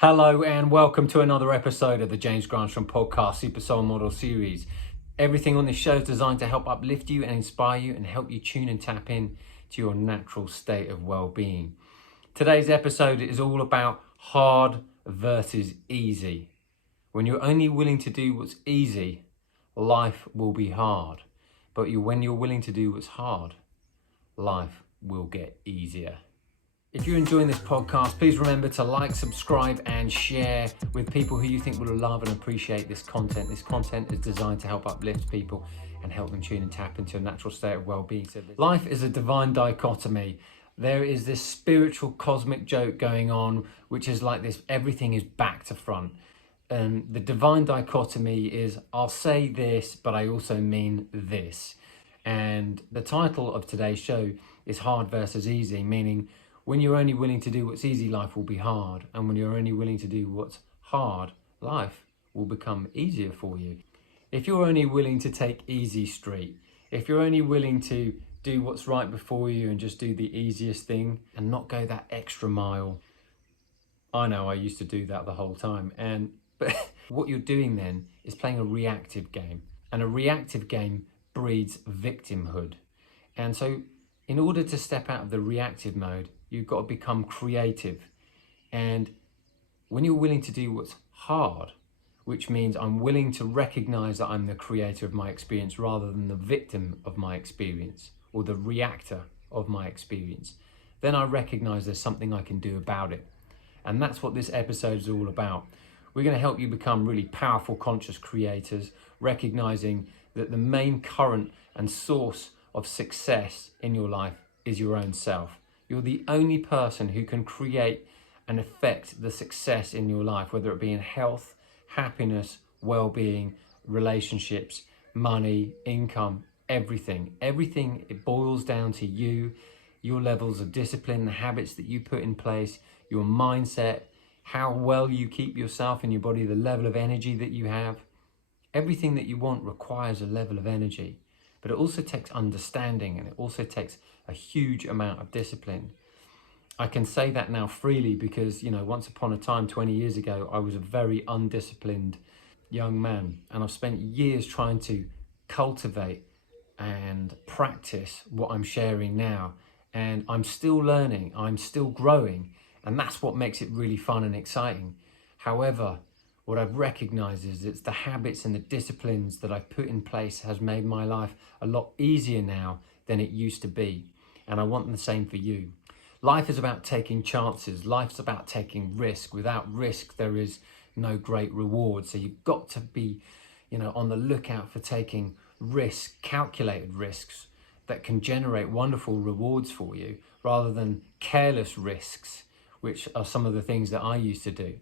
Hello and welcome to another episode of the James Granström Podcast Super Soul Model Series. Everything on this show is designed to help uplift you and inspire you and help you tune and tap in to your natural state of well-being. Today's episode is all about hard versus easy. When you're only willing to do what's easy, life will be hard. But when you're willing to do what's hard, life will get easier. If you're enjoying this podcast, please remember to like, subscribe, and share with people who you think will love and appreciate this content. This content is designed to help uplift people and help them tune and tap into a natural state of well-being. So life is a divine dichotomy. There is this spiritual cosmic joke going on, which is like this: everything is back to front. The divine dichotomy is, I'll say this, but I also mean this. And the title of today's show is Hard versus Easy, meaning when you're only willing to do what's easy, life will be hard. And when you're only willing to do what's hard, life will become easier for you. If you're only willing to take easy street, if you're only willing to do what's right before you and just do the easiest thing and not go that extra mile. I know I used to do that the whole time. But what you're doing then is playing a reactive game. And a reactive game breeds victimhood. And so in order to step out of the reactive mode, you've got to become creative. And when you're willing to do what's hard, which means I'm willing to recognize that I'm the creator of my experience rather than the victim of my experience or the reactor of my experience, then I recognize there's something I can do about it. And that's what this episode is all about. We're going to help you become really powerful, conscious creators, recognizing that the main current and source of success in your life is your own self. You're the only person who can create and affect the success in your life, whether it be in health, happiness, well-being, relationships, money, income, everything. Everything, it boils down to you, your levels of discipline, the habits that you put in place, your mindset, how well you keep yourself and your body, the level of energy that you have. Everything that you want requires a level of energy, but it also takes understanding and it also takes a huge amount of discipline. I can say that now freely because, once upon a time, 20 years ago, I was a very undisciplined young man. And I've spent years trying to cultivate and practice what I'm sharing now. And I'm still learning, I'm still growing. And that's what makes it really fun and exciting. However, what I've recognized is it's the habits and the disciplines that I've put in place has made my life a lot easier now than it used to be. And I want the same for you. Life is about taking chances. Life's about taking risk. Without risk, there is no great reward. So you've got to be, on the lookout for taking risks, calculated risks that can generate wonderful rewards for you rather than careless risks, which are some of the things that I used to do.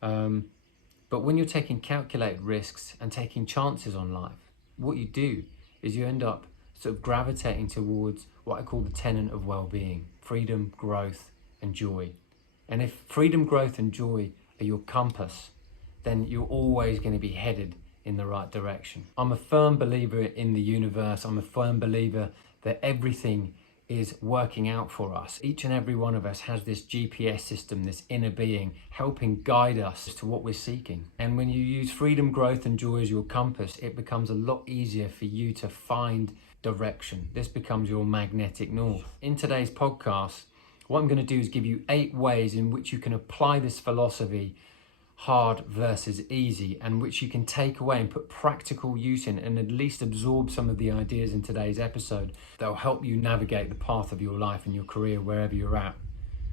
But when you're taking calculated risks and taking chances on life, what you do is you end up sort of gravitating towards what I call the tenet of well-being: freedom, growth, and joy. And if freedom, growth, and joy are your compass, then you're always going to be headed in the right direction. I'm a firm believer in the universe. I'm a firm believer that everything is working out for us. Each and every one of us has this GPS system, this inner being, helping guide us to what we're seeking. And when you use freedom, growth, and joy as your compass, it becomes a lot easier for you to find direction. This becomes your magnetic north. In today's podcast, what I'm going to do is give you 8 ways in which you can apply this philosophy, hard versus easy, and which you can take away and put practical use in and at least absorb some of the ideas in today's episode that will help you navigate the path of your life and your career wherever you're at.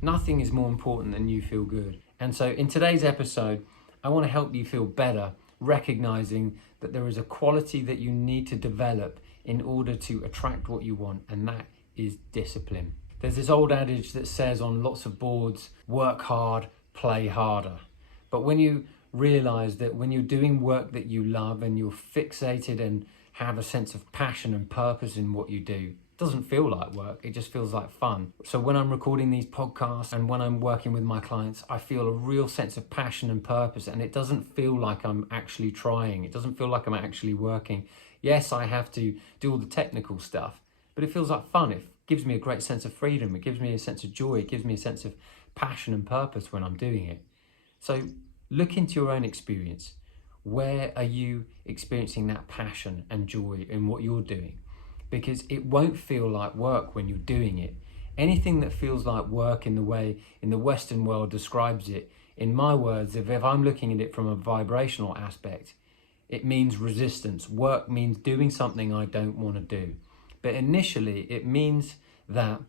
Nothing is more important than you feel good. And so in today's episode, I want to help you feel better, recognizing that there is a quality that you need to develop in order to attract what you want, and that is discipline. There's this old adage that says on lots of boards, work hard, play harder. But when you realize that when you're doing work that you love and you're fixated and have a sense of passion and purpose in what you do, it doesn't feel like work, it just feels like fun. So when I'm recording these podcasts and when I'm working with my clients, I feel a real sense of passion and purpose, and it doesn't feel like I'm actually trying. It doesn't feel like I'm actually working. Yes, I have to do all the technical stuff, but it feels like fun. It gives me a great sense of freedom. It gives me a sense of joy. It gives me a sense of passion and purpose when I'm doing it. So look into your own experience. Where are you experiencing that passion and joy in what you're doing? Because it won't feel like work when you're doing it. Anything that feels like work in the way in the Western world describes it, in my words, if I'm looking at it from a vibrational aspect, it means resistance. Work means doing something I don't want to do. But initially, it means that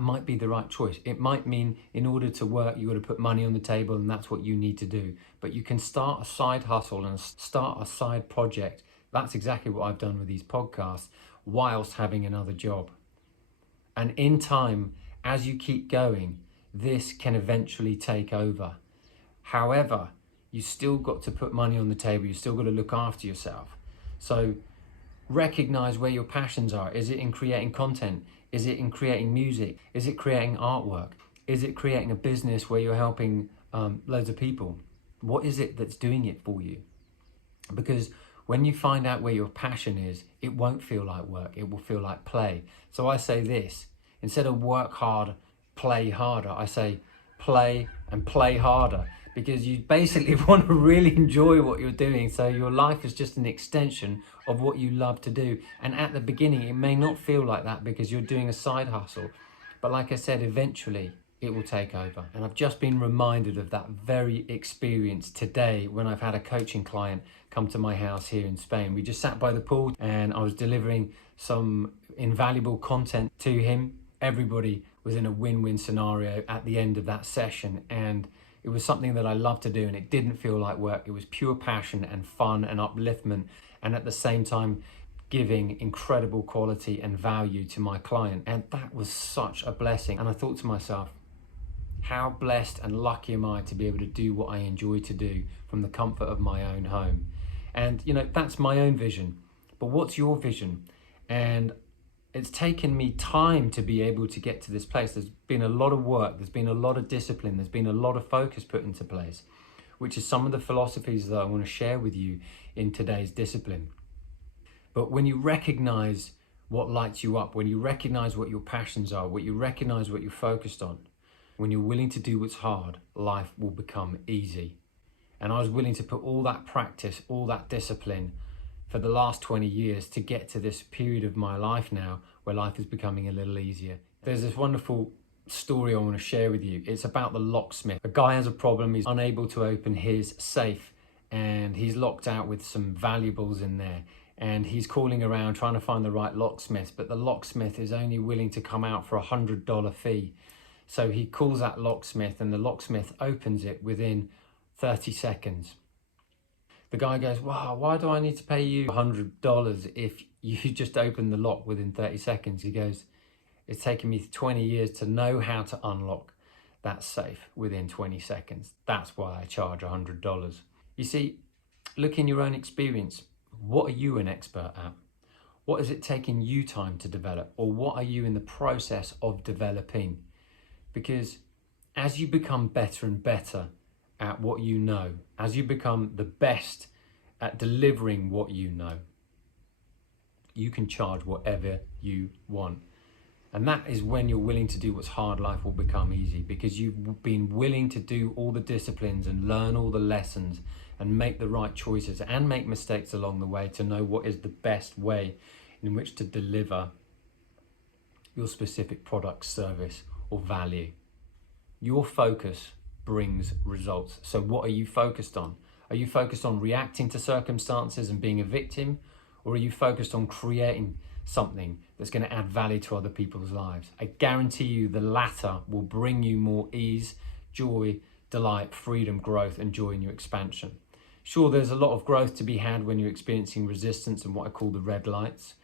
might be the right choice. It might mean in order to work, you've got to put money on the table and that's what you need to do. But you can start a side hustle and start a side project. That's exactly what I've done with these podcasts whilst having another job. And in time, as you keep going, this can eventually take over. However, you still got to put money on the table. You still got to look after yourself. So recognize where your passions are. Is it in creating content? Is it in creating music? Is it creating artwork? Is it creating a business where you're helping loads of people? What is it that's doing it for you? Because when you find out where your passion is, it won't feel like work. It will feel like play. So I say this, instead of work hard, play harder, I say play and play harder, because you basically want to really enjoy what you're doing. So your life is just an extension of what you love to do. And at the beginning, it may not feel like that because you're doing a side hustle. But like I said, eventually it will take over. And I've just been reminded of that very experience today when I've had a coaching client come to my house here in Spain. We just sat by the pool and I was delivering some invaluable content to him. Everybody was in a win-win scenario at the end of that session, and it was something that I love to do, and it didn't feel like work. It was pure passion and fun and upliftment, and at the same time giving incredible quality and value to my client. And that was such a blessing. And I thought to myself, how blessed and lucky am I to be able to do what I enjoy to do from the comfort of my own home. And that's my own vision. But what's your vision? And it's taken me time to be able to get to this place. There's been a lot of work, there's been a lot of discipline, there's been a lot of focus put into place, which is some of the philosophies that I want to share with you in today's discipline. But when you recognize what lights you up, when you recognize what your passions are, when you recognize what you're focused on, when you're willing to do what's hard, life will become easy. And I was willing to put all that practice, all that discipline for the last 20 years to get to this period of my life now where life is becoming a little easier. There's this wonderful story I want to share with you. It's about the locksmith. A guy has a problem. He's unable to open his safe and he's locked out with some valuables in there. And he's calling around trying to find the right locksmith, but the locksmith is only willing to come out for $100 fee. So he calls that locksmith and the locksmith opens it within 30 seconds. The guy goes, wow, why do I need to pay you $100 if you just open the lock within 30 seconds? He goes, it's taken me 20 years to know how to unlock that safe within 20 seconds. That's why I charge $100. You see, look in your own experience. What are you an expert at? What is it taking you time to develop? Or what are you in the process of developing? Because as you become better and better at what you know, as you become the best at delivering what you know, you can charge whatever you want. And that is when you're willing to do what's hard, life will become easy, because you've been willing to do all the disciplines and learn all the lessons and make the right choices and make mistakes along the way to know what is the best way in which to deliver your specific product, service, or value. Your focus brings results. So what are you focused on? Are you focused on reacting to circumstances and being a victim? Or are you focused on creating something that's going to add value to other people's lives? I guarantee you the latter will bring you more ease, joy, delight, freedom, growth, and joy in your expansion. Sure, there's a lot of growth to be had when you're experiencing resistance and what I call the red lights,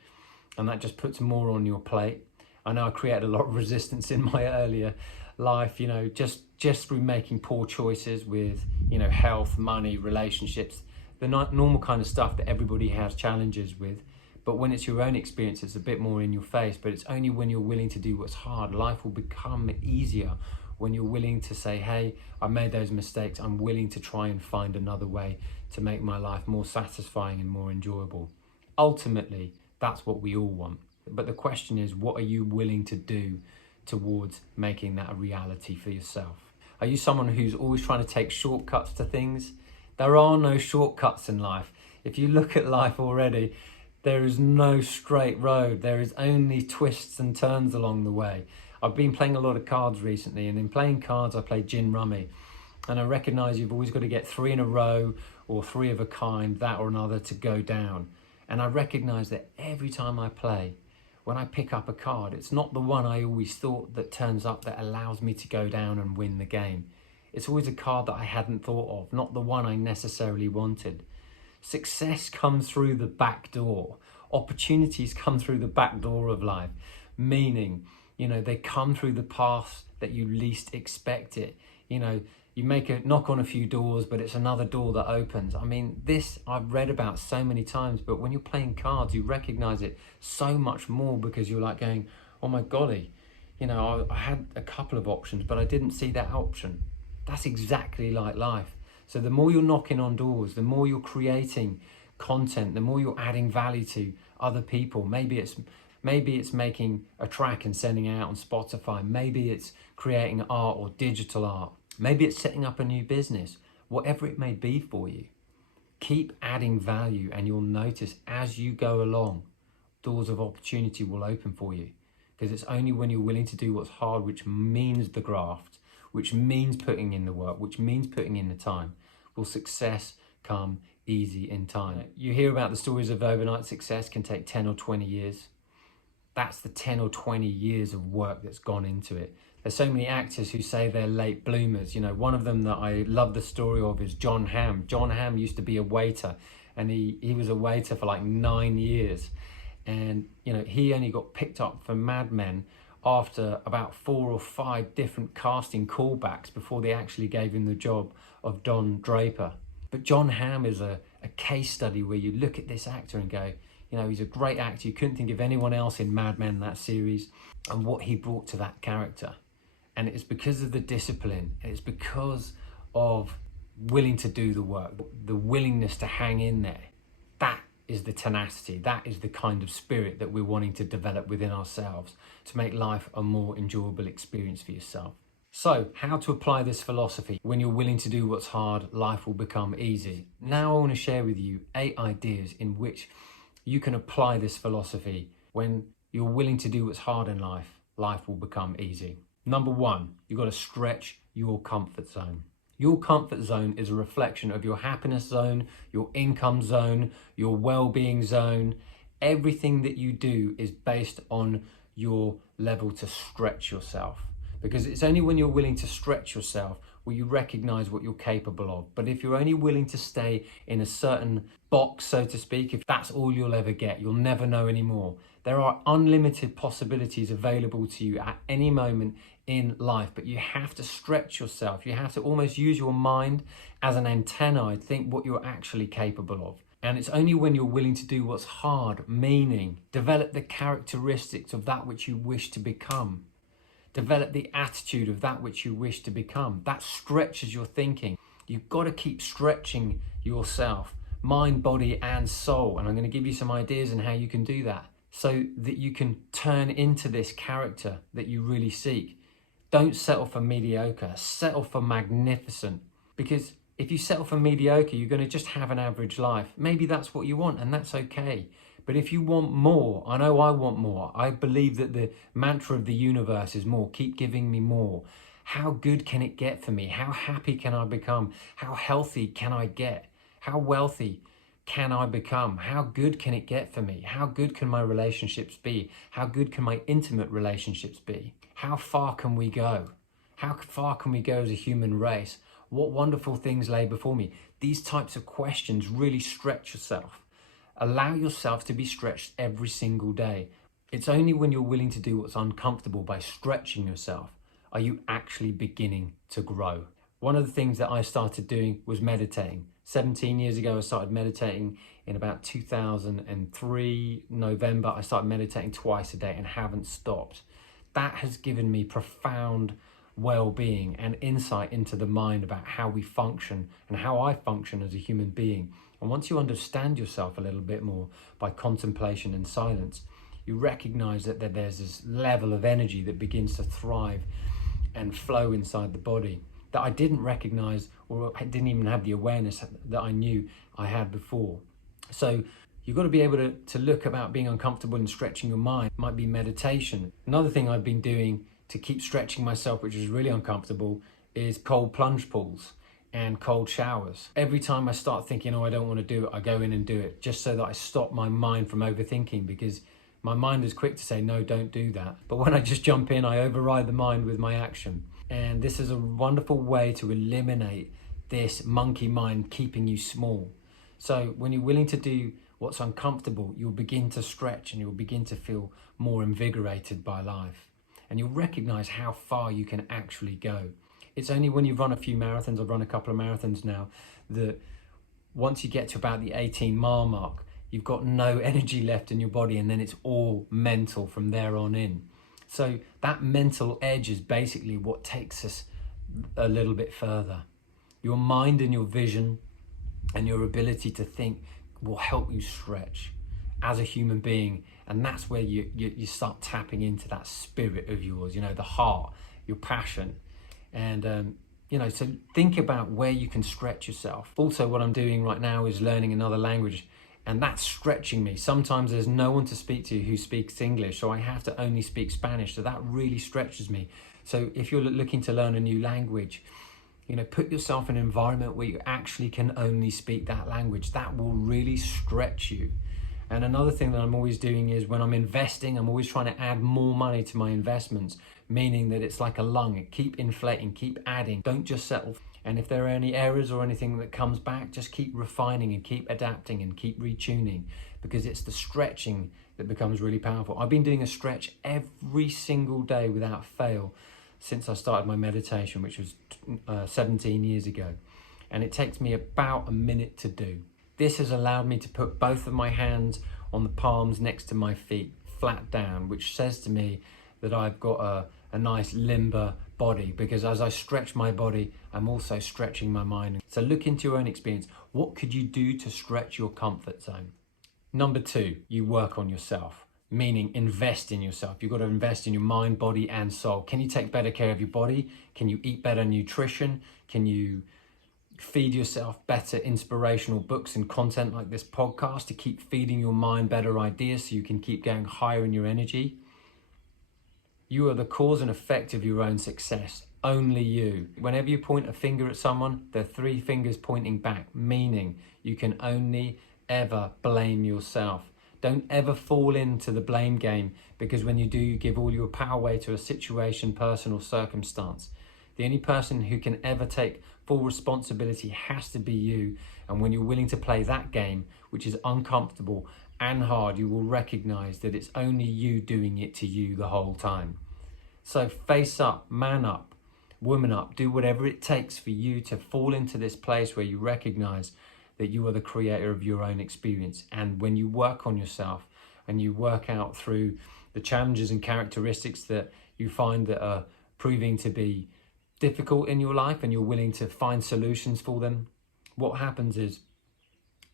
and that just puts more on your plate. I know I created a lot of resistance in my earlier life, just through making poor choices with, health, money, relationships, the normal kind of stuff that everybody has challenges with. But when it's your own experience, it's a bit more in your face. But it's only when you're willing to do what's hard, life will become easier. When you're willing to say, hey, I made those mistakes, I'm willing to try and find another way to make my life more satisfying and more enjoyable. Ultimately, that's what we all want. But the question is, what are you willing to do towards making that a reality for yourself? Are you someone who's always trying to take shortcuts to things? There are no shortcuts in life. If you look at life already, there is no straight road. There is only twists and turns along the way. I've been playing a lot of cards recently, and in playing cards, I play gin rummy. And I recognise you've always got to get 3 in a row or 3 of a kind, that or another, to go down. And I recognise that every time I play, when I pick up a card, it's not the one I always thought that turns up that allows me to go down and win the game. It's always a card that I hadn't thought of, not the one I necessarily wanted. Success comes through the back door. Opportunities come through the back door of life, meaning, they come through the paths that you least expect it. You make a knock on a few doors, but it's another door that opens. I mean, this I've read about so many times, but when you're playing cards, you recognize it so much more, because you're like going, oh my golly, I had a couple of options, but I didn't see that option. That's exactly like life. So the more you're knocking on doors, the more you're creating content, the more you're adding value to other people. Maybe it's making a track and sending it out on Spotify. Maybe it's creating art or digital art. Maybe it's setting up a new business. Whatever it may be for you, keep adding value, and you'll notice as you go along, doors of opportunity will open for you. Because it's only when you're willing to do what's hard, which means the graft, which means putting in the work, which means putting in the time, will success come easy in time. You hear about the stories of overnight success can take 10 or 20 years. That's the 10 or 20 years of work that's gone into it. There's so many actors who say they're late bloomers. One of them that I love the story of is John Hamm. John Hamm used to be a waiter, and he was a waiter for like 9 years. And, he only got picked up for Mad Men after about 4 or 5 different casting callbacks before they actually gave him the job of Don Draper. But John Hamm is a case study where you look at this actor and go, he's a great actor. You couldn't think of anyone else in Mad Men, that series, and what he brought to that character. And it's because of the discipline. It's because of willing to do the work, the willingness to hang in there. That is the tenacity. That is the kind of spirit that we're wanting to develop within ourselves to make life a more enjoyable experience for yourself. So, how to apply this philosophy? When you're willing to do what's hard, life will become easy. Now I want to share with you 8 ideas in which you can apply this philosophy. When you're willing to do what's hard in life, life will become easy. Number 1, you've got to stretch your comfort zone. Your comfort zone is a reflection of your happiness zone, your income zone, your well-being zone. Everything that you do is based on your level to stretch yourself. Because it's only when you're willing to stretch yourself will you recognize what you're capable of. But if you're only willing to stay in a certain box, so to speak, if that's all you'll ever get, you'll never know anymore. There are unlimited possibilities available to you at any moment in life, but you have to stretch yourself. You have to almost use your mind as an antenna, think what you're actually capable of. And it's only when you're willing to do what's hard, meaning develop the characteristics of that which you wish to become. Develop the attitude of that which you wish to become. That stretches your thinking. You've got to keep stretching yourself, mind, body, and soul. And I'm going to give you some ideas on how you can do that so that you can turn into this character that you really seek. Don't settle for mediocre, settle for magnificent. Because if you settle for mediocre, you're going to just have an average life. Maybe that's what you want, and that's okay. But if you want more, I know I want more. I believe that the mantra of the universe is more. Keep giving me more. How good can it get for me? How happy can I become? How healthy can I get? How wealthy can I become? How good can it get for me? How good can my relationships be? How good can my intimate relationships be? How far can we go? How far can we go as a human race? What wonderful things lay before me? These types of questions really stretch yourself. Allow yourself to be stretched every single day. It's only when you're willing to do what's uncomfortable by stretching yourself are you actually beginning to grow. One of the things that I started doing was meditating. 17 years ago, I started meditating. In about 2003, November, I started meditating twice a day and haven't stopped. That has given me profound well-being and insight into the mind about how we function and how I function as a human being. And once you understand yourself a little bit more by contemplation and silence, you recognize that there's this level of energy that begins to thrive and flow inside the body. that I didn't recognize, or I didn't even have the awareness that I knew I had before. So you've got to be able to look about being uncomfortable and stretching your mind. It might be meditation. Another thing I've been doing to keep stretching myself, which is really uncomfortable, is cold plunge pools and cold showers. Every time I start thinking, oh, I don't want to do it, I go in and do it, just so that I stop my mind from overthinking, because my mind is quick to say, no, don't do that. But when I just jump in, I override the mind with my action. And this is a wonderful way to eliminate this monkey mind keeping you small. So when you're willing to do what's uncomfortable, you'll begin to stretch and you'll begin to feel more invigorated by life. And you'll recognize how far you can actually go. It's only when you've run a few marathons, I've run a couple of marathons now, that once you get to about the 18-mile mark, you've got no energy left in your body, and then it's all mental from there on in. So that mental edge is basically what takes us a little bit further. Your mind and your vision and your ability to think will help you stretch as a human being. And that's where you start tapping into that spirit of yours, the heart, your passion. And, so think about where you can stretch yourself. Also, what I'm doing right now is learning another language, and that's stretching me. Sometimes there's no one to speak to who speaks English, so I have to only speak Spanish. So that really stretches me. So if you're looking to learn a new language, put yourself in an environment where you actually can only speak that language. That will really stretch you. And another thing that I'm always doing is when I'm investing, I'm always trying to add more money to my investments, meaning that it's like a lung. Keep inflating, keep adding, don't just settle. And if there are any errors or anything that comes back, just keep refining and keep adapting and keep retuning, because it's the stretching that becomes really powerful. I've been doing a stretch every single day without fail since I started my meditation, which was 17 years ago. And it takes me about a minute to do. This has allowed me to put both of my hands on the palms next to my feet, flat down, which says to me that I've got a nice limber body, because as I stretch my body, I'm also stretching my mind. So look into your own experience. What could you do to stretch your comfort zone? Number 2, you work on yourself, meaning invest in yourself. You've got to invest in your mind, body, and soul. Can you take better care of your body? Can you eat better nutrition? Can you feed yourself better inspirational books and content like this podcast to keep feeding your mind better ideas so you can keep going higher in your energy? You are the cause and effect of your own success. Only you. Whenever you point a finger at someone, there are 3 fingers pointing back, meaning you can only ever blame yourself. Don't ever fall into the blame game, because when you do, you give all your power away to a situation, person, or circumstance. The only person who can ever take full responsibility has to be you. And when you're willing to play that game, which is uncomfortable and hard, you will recognize that it's only you doing it to you the whole time. So face up, man up, woman up, do whatever it takes for you to fall into this place where you recognize that you are the creator of your own experience. And when you work on yourself and you work out through the challenges and characteristics that you find that are proving to be difficult in your life, and you're willing to find solutions for them, what happens is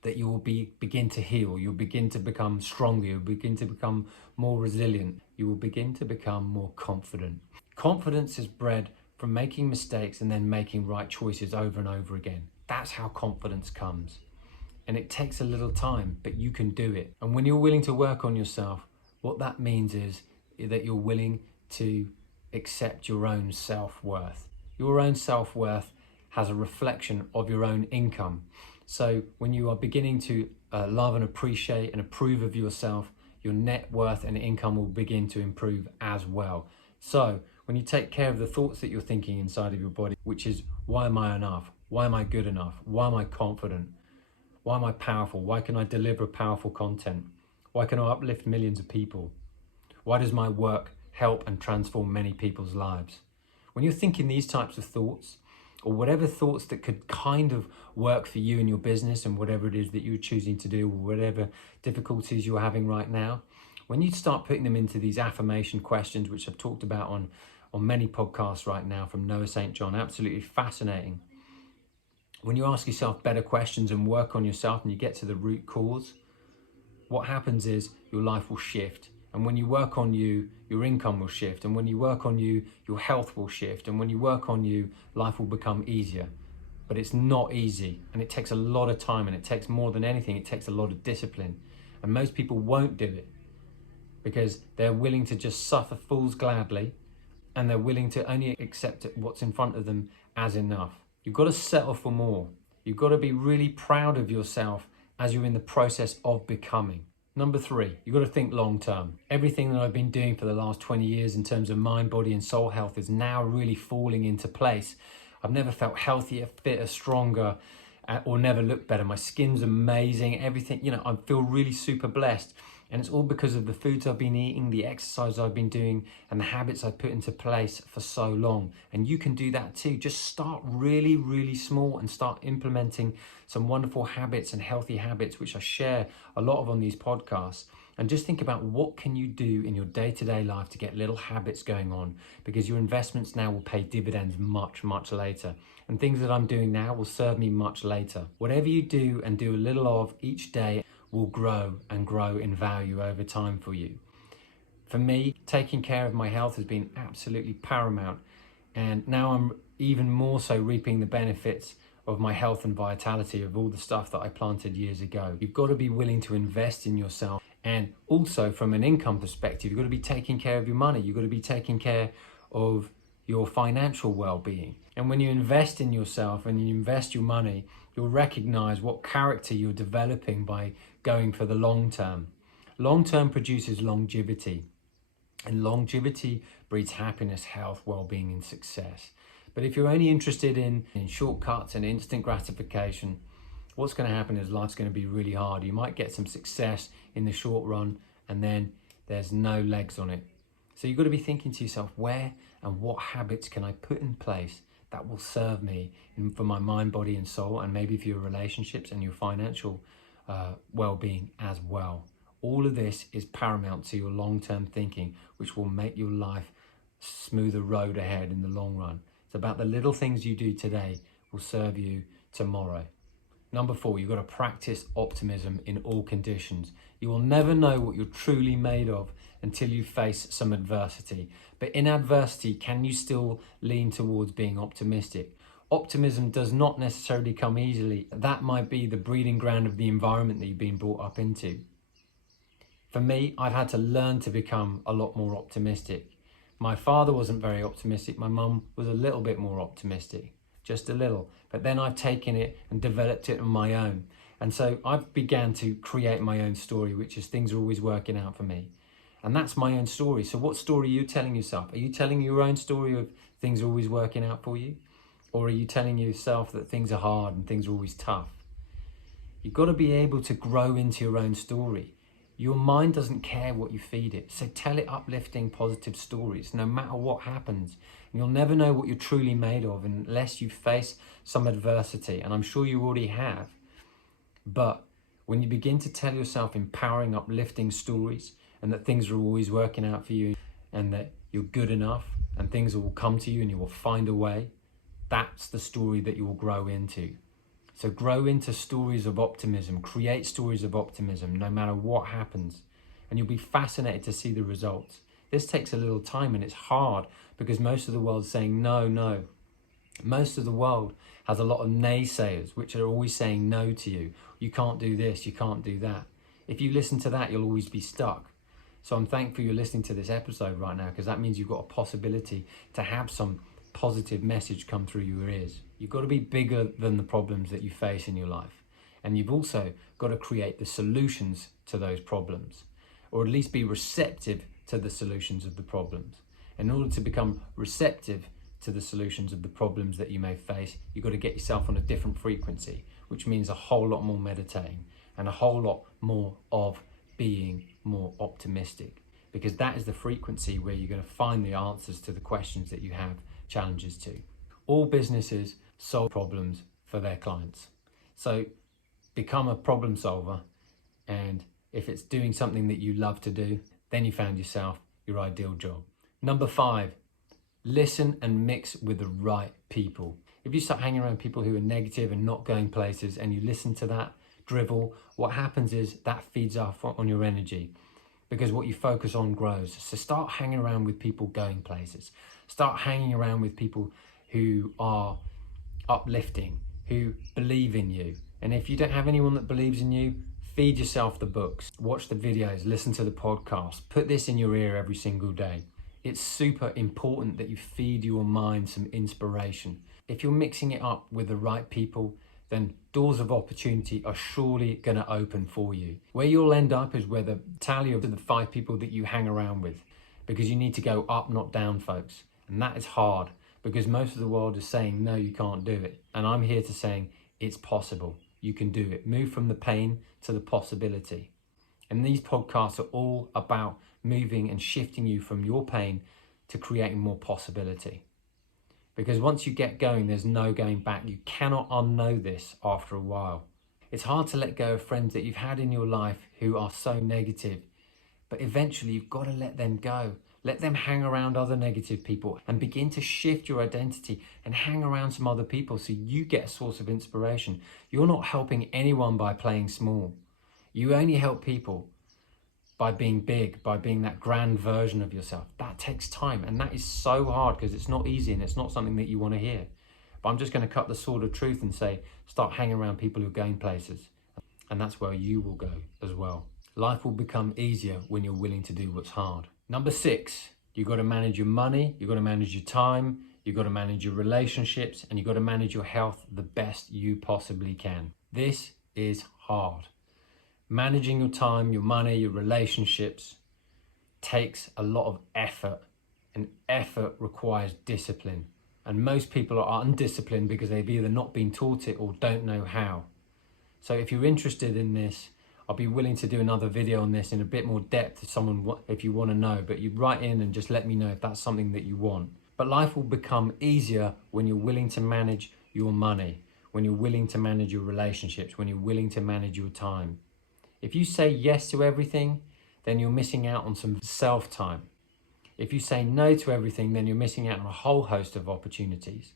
that you will begin to heal. You'll begin to become stronger. You'll begin to become more resilient. You will begin to become more confident. Confidence is bred from making mistakes and then making right choices over and over again. That's how confidence comes. And it takes a little time, but you can do it. And when you're willing to work on yourself, what that means is that you're willing to accept your own self-worth. Your own self-worth has a reflection of your own income. So when you are beginning to love and appreciate and approve of yourself, your net worth and income will begin to improve as well. So when you take care of the thoughts that you're thinking inside of your body, which is, why am I enough? Why am I good enough? Why am I confident? Why am I powerful? Why can I deliver powerful content? Why can I uplift millions of people? Why does my work help and transform many people's lives? When you're thinking these types of thoughts, or whatever thoughts that could kind of work for you in your business and whatever it is that you're choosing to do, or whatever difficulties you're having right now, when you start putting them into these affirmation questions, which I've talked about on many podcasts right now from Noah St. John, absolutely fascinating. When you ask yourself better questions and work on yourself and you get to the root cause, what happens is your life will shift. And when you work on you, your income will shift. And when you work on you, your health will shift. And when you work on you, life will become easier. But it's not easy, and it takes a lot of time, and it takes more than anything, it takes a lot of discipline. And most people won't do it because they're willing to just suffer fools gladly, and they're willing to only accept what's in front of them as enough. You've got to settle for more. You've got to be really proud of yourself as you're in the process of becoming. Number 3, you've got to think long term. Everything that I've been doing for the last 20 years in terms of mind, body and soul health is now really falling into place. I've never felt healthier, fitter, stronger, or never looked better. My skin's amazing, everything, I feel really super blessed. And it's all because of the foods I've been eating, the exercise I've been doing, and the habits I've put into place for so long. And you can do that too. Just start really, really small and start implementing some wonderful habits and healthy habits, which I share a lot of on these podcasts. And just think about what can you do in your day-to-day life to get little habits going on, because your investments now will pay dividends much, much later. And things that I'm doing now will serve me much later. Whatever you do and do a little of each day will grow and grow in value over time for you. For me, taking care of my health has been absolutely paramount. And now I'm even more so reaping the benefits of my health and vitality of all the stuff that I planted years ago. You've got to be willing to invest in yourself. And also from an income perspective, you've got to be taking care of your money. You've got to be taking care of your financial well-being. And when you invest in yourself and you invest your money, you'll recognize what character you're developing by going for the long term. Long term produces longevity, and longevity breeds happiness, health, well-being and success. But if you're only interested in shortcuts and instant gratification, what's going to happen is life's going to be really hard. You might get some success in the short run, and then there's no legs on it. So you've got to be thinking to yourself, where and what habits can I put in place that will serve me for my mind, body and soul, and maybe for your relationships and your financial well-being as well. All of this is paramount to your long-term thinking, which will make your life smoother road ahead in the long run. It's about the little things you do today will serve you tomorrow. Number 4, you've got to practice optimism in all conditions. You will never know what you're truly made of until you face some adversity. But in adversity, can you still lean towards being optimistic? Optimism does not necessarily come easily. That might be the breeding ground of the environment that you've been brought up into. For me, I've had to learn to become a lot more optimistic. My father wasn't very optimistic. My mum was a little bit more optimistic, just a little. But then I've taken it and developed it on my own. And so I've began to create my own story, which is things are always working out for me. And that's my own story. So what story are you telling yourself? Are you telling your own story of things are always working out for you? Or are you telling yourself that things are hard and things are always tough? You've got to be able to grow into your own story. Your mind doesn't care what you feed it. So tell it uplifting, positive stories, no matter what happens. And you'll never know what you're truly made of unless you face some adversity. And I'm sure you already have. But when you begin to tell yourself empowering, uplifting stories, and that things are always working out for you, and that you're good enough, and things will come to you and you will find a way, that's the story that you will grow into. So grow into stories of optimism, create stories of optimism, no matter what happens. And you'll be fascinated to see the results. This takes a little time and it's hard because most of the world's saying no, no. Most of the world has a lot of naysayers, which are always saying no to you. You can't do this, you can't do that. If you listen to that, you'll always be stuck. So I'm thankful you're listening to this episode right now, because that means you've got a possibility to have some positive message come through your ears. You've got to be bigger than the problems that you face in your life. And you've also got to create the solutions to those problems, or at least be receptive to the solutions of the problems. In order to become receptive to the solutions of the problems that you may face, you've got to get yourself on a different frequency, which means a whole lot more meditating and a whole lot more of being more optimistic, because that is the frequency where you're going to find the answers to the questions that you have challenges to. All businesses solve problems for their clients. So become a problem solver, and if it's doing something that you love to do, then you found yourself your ideal job. Number 5, listen and mix with the right people. If you start hanging around people who are negative and not going places, and you listen to that drivel, what happens is that feeds off on your energy. because what you focus on grows. So start hanging around with people going places. Start hanging around with people who are uplifting, who believe in you. And if you don't have anyone that believes in you, feed yourself the books, watch the videos, listen to the podcast, put this in your ear every single day. It's super important that you feed your mind some inspiration. If you're mixing it up with the right people, then doors of opportunity are surely going to open for you. Where you'll end up is where the tally of the 5 people that you hang around with, because you need to go up, not down, folks. And that is hard, because most of the world is saying, no, you can't do it. And I'm here to saying it's possible. You can do it. Move from the pain to the possibility. And these podcasts are all about moving and shifting you from your pain to creating more possibility. Because once you get going, there's no going back. You cannot unknow this after a while. It's hard to let go of friends that you've had in your life who are so negative, but eventually you've got to let them go. Let them hang around other negative people and begin to shift your identity and hang around some other people so you get a source of inspiration. You're not helping anyone by playing small. You only help people by being big, by being that grand version of yourself. That takes time, and that is so hard because it's not easy and it's not something that you want to hear. But I'm just going to cut the sword of truth and say, start hanging around people who are going places. And that's where you will go as well. Life will become easier when you're willing to do what's hard. Number 6, you've got to manage your money, you've got to manage your time, you've got to manage your relationships, and you've got to manage your health the best you possibly can. This is hard. Managing your time, your money, your relationships takes a lot of effort, and effort requires discipline. And most people are undisciplined because they've either not been taught it or don't know how. So if you're interested in this, I'll be willing to do another video on this in a bit more depth if you want to know, but you write in and just let me know if that's something that you want. But life will become easier when you're willing to manage your money, when you're willing to manage your relationships, when you're willing to manage your time. If you say yes to everything, then you're missing out on some self-time. If you say no to everything, then you're missing out on a whole host of opportunities.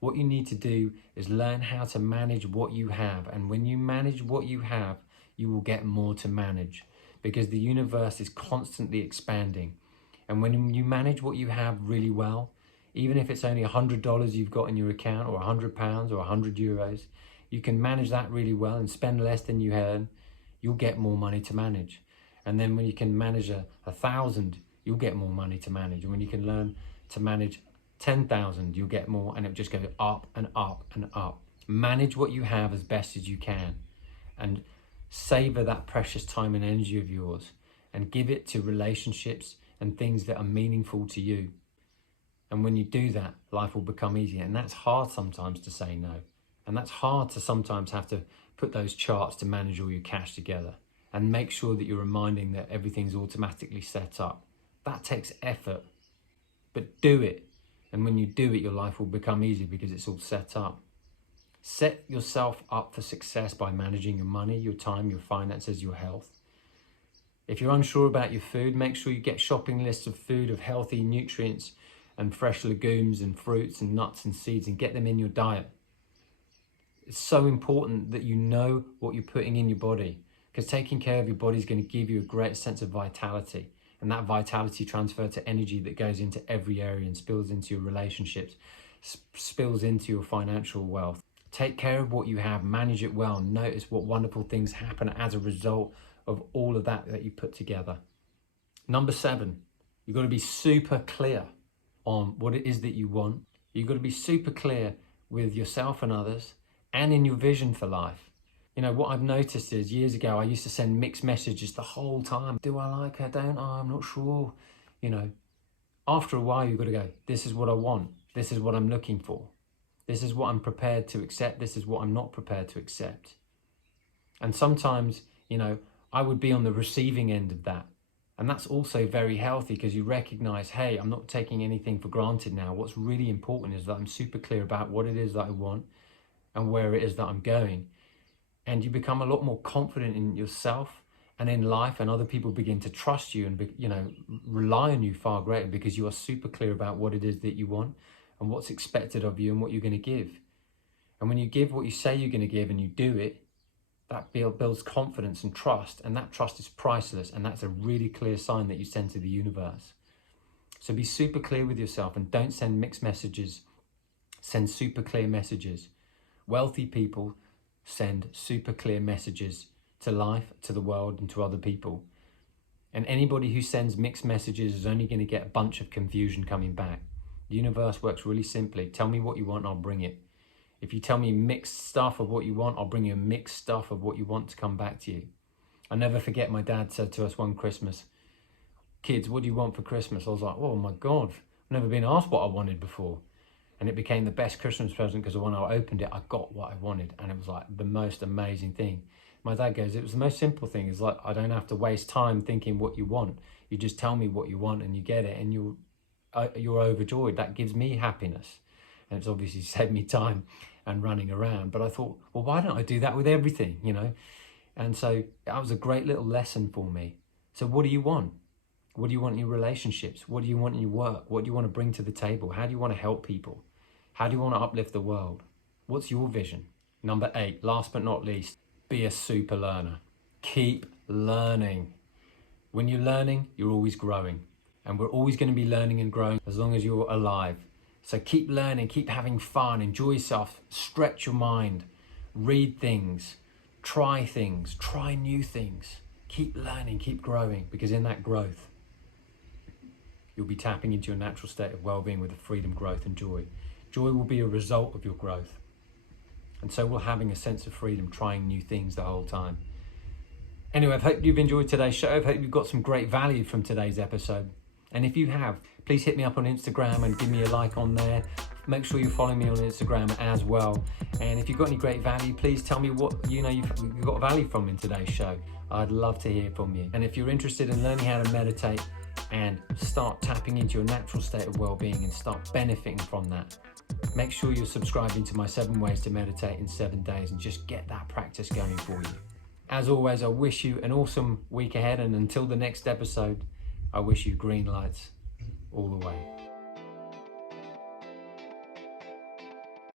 What you need to do is learn how to manage what you have. And when you manage what you have, you will get more to manage, because the universe is constantly expanding. And when you manage what you have really well, even if it's only $100 you've got in your account, or £100 or €100, you can manage that really well and spend less than you earn. You'll get more money to manage. And then when you can manage 1,000, you'll get more money to manage. And when you can learn to manage 10,000, you'll get more, and it'll just go up and up and up. Manage what you have as best as you can, and savor that precious time and energy of yours, and give it to relationships and things that are meaningful to you. And when you do that, life will become easier. And that's hard sometimes to say no. And that's hard to sometimes have to put those charts to manage all your cash together and make sure that you're reminding that everything's automatically set up. That takes effort, but do it. And when you do it, your life will become easier because it's all set up. Set yourself up for success by managing your money, your time, your finances, your health. If you're unsure about your food, make sure you get shopping lists of food, of healthy nutrients and fresh legumes and fruits and nuts and seeds, and get them in your diet. It's so important that you know what you're putting in your body, because taking care of your body is going to give you a great sense of vitality. And that vitality transfers to energy that goes into every area and spills into your relationships, spills into your financial wealth. Take care of what you have, manage it well, notice what wonderful things happen as a result of all of that you put together. Number 7, you've got to be super clear on what it is that you want. You've got to be super clear with yourself and others, and in your vision for life. You know, what I've noticed is years ago, I used to send mixed messages the whole time. Do I like her? Don't I? I'm not sure. You know, after a while, you've got to go, this is what I want. This is what I'm looking for. This is what I'm prepared to accept. This is what I'm not prepared to accept. And sometimes, you know, I would be on the receiving end of that. And that's also very healthy, because you recognize, hey, I'm not taking anything for granted now. What's really important is that I'm super clear about what it is that I want and where it is that I'm going. And you become a lot more confident in yourself and in life, and other people begin to trust you and, you know, rely on you far greater, because you are super clear about what it is that you want and what's expected of you and what you're going to give. And when you give what you say you're going to give and you do it, that builds confidence and trust, and that trust is priceless, and that's a really clear sign that you send to the universe. So be super clear with yourself and don't send mixed messages. Send super clear messages. Wealthy people send super clear messages to life, to the world, and to other people. And anybody who sends mixed messages is only going to get a bunch of confusion coming back. The universe works really simply. Tell me what you want, I'll bring it. If you tell me mixed stuff of what you want, I'll bring you mixed stuff of what you want to come back to you. I'll never forget my dad said to us one Christmas, "Kids, what do you want for Christmas?" I was like, oh my God, I've never been asked what I wanted before. And it became the best Christmas present because when I opened it, I got what I wanted. And it was like the most amazing thing. My dad goes, it was the most simple thing. It's like, I don't have to waste time thinking what you want. You just tell me what you want and you get it and you're overjoyed. That gives me happiness. And it's obviously saved me time and running around. But I thought, well, why don't I do that with everything, you know? And so that was a great little lesson for me. So what do you want? What do you want in your relationships? What do you want in your work? What do you want to bring to the table? How do you want to help people? How do you want to uplift the world? What's your vision? Number 8, last but not least, be a super learner. Keep learning. When you're learning, you're always growing. And we're always going to be learning and growing as long as you're alive. So keep learning, keep having fun, enjoy yourself, stretch your mind, read things, try new things. Keep learning, keep growing, because in that growth, you'll be tapping into your natural state of well-being with the freedom, growth, and joy. Joy will be a result of your growth. And so will having a sense of freedom, trying new things the whole time. Anyway, I hope you've enjoyed today's show. I hope you've got some great value from today's episode. And if you have, please hit me up on Instagram and give me a like on there. Make sure you follow me on Instagram as well. And if you've got any great value, please tell me what you've got value from in today's show. I'd love to hear from you. And if you're interested in learning how to meditate and start tapping into your natural state of well-being and start benefiting from that, make sure you're subscribing to my 7 ways to meditate in 7 days and just get that practice going for you. As always, I wish you an awesome week ahead, and until the next episode, I wish you green lights all the way.